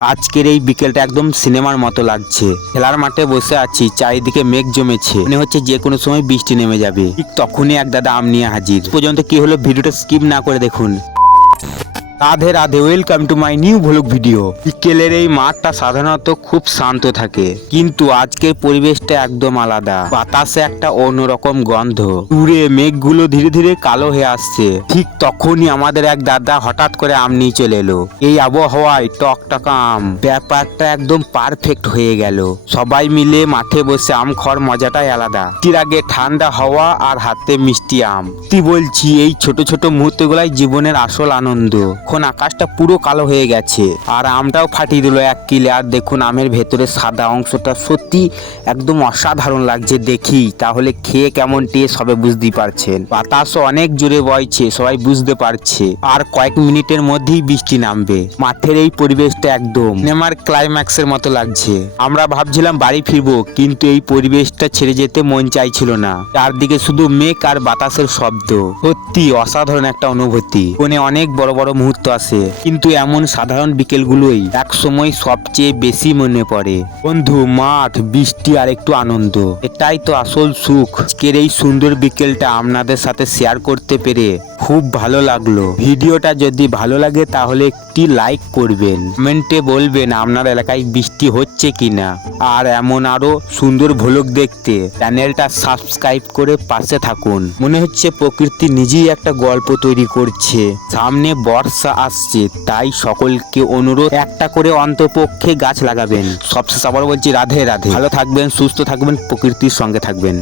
আজকের এই বিকেলটা একদম সিনেমার মতো লাগছে। খেলার মাঠে বসে আছি, চারিদিকে মেঘ জমেছে, মনে হচ্ছে যে কোনো সময় বৃষ্টি নেমে যাবে। ঠিক তখনই এক দাদা আম নিয়ে হাজির। পর্যন্ত কি হলো ভিডিওটা স্কিপ না করে দেখুন। Radhe Radhe, welcome to my new vlog video. বিকেলের এই মাঠটা সাধারণত খুব শান্ত থাকে, কিন্তু আজকের পরিবেশটা একদম আলাদা। বাতাসে একটা অন্যরকম গন্ধ, দূরে মেঘগুলো ধীরে ধীরে কালো হয়ে আসছে। ঠিক তখনই আমাদের এক দাদা হঠাৎ করে আম নিয়ে চলে এলো। এই আবহাওয়ায় টকটকা আম, ব্যাপারটা একদম পারফেক্ট হয়ে গেল। সবাই মিলে মাঠে বসে আম খাওয়ার মজাটাই আলাদা। এর আগে ঠান্ডা হাওয়া আর হাতে মিষ্টি আম। কি বলছি, এই ছোট ছোট মুহূর্তগুলাই জীবনের আসল আনন্দ। এখন আকাশটা পুরো কালো হয়ে গেছে আর আমটাও ফাটিয়ে দিল এক কিলে। আর দেখুন আমের ভেতরে সাদা অংশটা সত্যি একদম অসাধারণ লাগছে। দেখি তাহলে খেয়ে কেমন টেস্ট হবে বুঝতেই পারছেন। বাতাসও অনেক জোরে বইছে, সবাই বুঝতে পারছে। আর কয়েক মিনিটের মধ্যেই বৃষ্টি নামবে। মাঠের এই পরিবেশটা একদম সিনেমার ক্লাইম্যাক্সের মতো লাগছে। আমরা ভাবছিলাম বাড়ি ফিরবো, কিন্তু এই পরিবেশটা ছেড়ে যেতে মন চাইছিল না। চারদিকে শুধু মেঘ আর বাতাসের শব্দ। সত্যি অসাধারণ একটা অনুভূতি। মনে অনেক বড় বড় মুহূর্ত আসে, কিন্তু এমন সাধারণ বিকেলগুলোই এক সময় সবচেয়ে বেশি মনে পড়ে। বন্ধু, মাঠ, বৃষ্টি আর একটু আনন্দ, এটাই তো আসল সুখ। আজকের এই সুন্দর বিকেলটা আপনাদের সাথে শেয়ার করতে পেরে খুব ভালো লাগলো। ভিডিওটা যদি ভালো লাগে তাহলে একটি লাইক করবেন, কমেন্টে বলবেন আপনার এলাকায় বৃষ্টি হচ্ছে কিনা। আর এমন আরো সুন্দর ভ্লগ দেখতে চ্যানেলটা সাবস্ক্রাইব করে পাশে থাকুন। মনে হচ্ছে প্রকৃতি নিজেই একটা গল্প তৈরি করছে। সামনে বর্ষা আসছে, তাই সকলকে অনুরোধ একটা করে অন্তপক্ষে গাছ লাগাবেন। সবশেষে আবার বলছি রাধে রাধে। ভালো থাকবেন, সুস্থ থাকবেন, প্রকৃতির সঙ্গে থাকবেন।